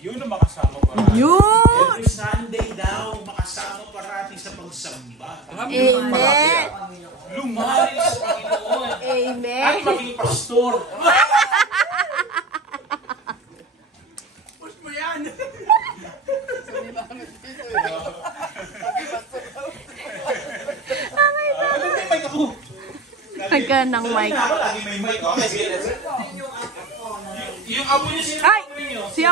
Yun ang makasama parati. Yun! Every Sunday daw, makasama parati sa pagsamba. Amen! Lumari sa Panginoon. Amen! At maging pastor. Push mo yan! Pagka ng mic. Lagi may mic. Okay, sige. Yung abo niyo sino? Ay! Siya!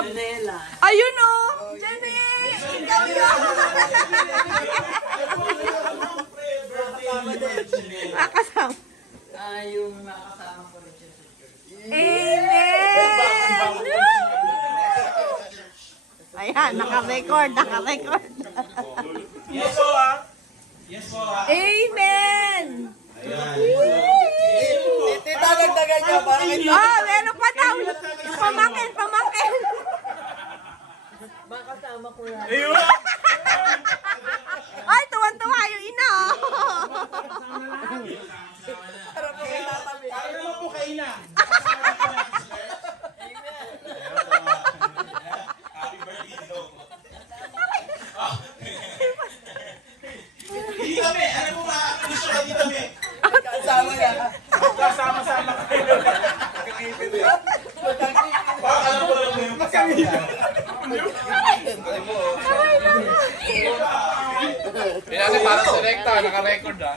Ayun o! Jenny! Ikaw yun! Nakasama. Yung nakasama ko rin siya. Amen! Ayan, naka-record, naka-record. Yes, po ah. Yes, po ah. Amen! Tita, dagdagan niya para kita. Ah, meron pa daw! Pamangkin, pamangkin! Makasama ko yan. Ayun! Ay, tuwan-tuwa yung ina! Para po kayo tatabi. Para naman po kayo na. Happy birthday daw. Hindi kami. Ano po ba? Gusto ka dito kami. Kasama niya. Kasama-sama kayo. Baka alam ko lang mo yung kasama niya. Pinasa para sa rekta, naka-record ah.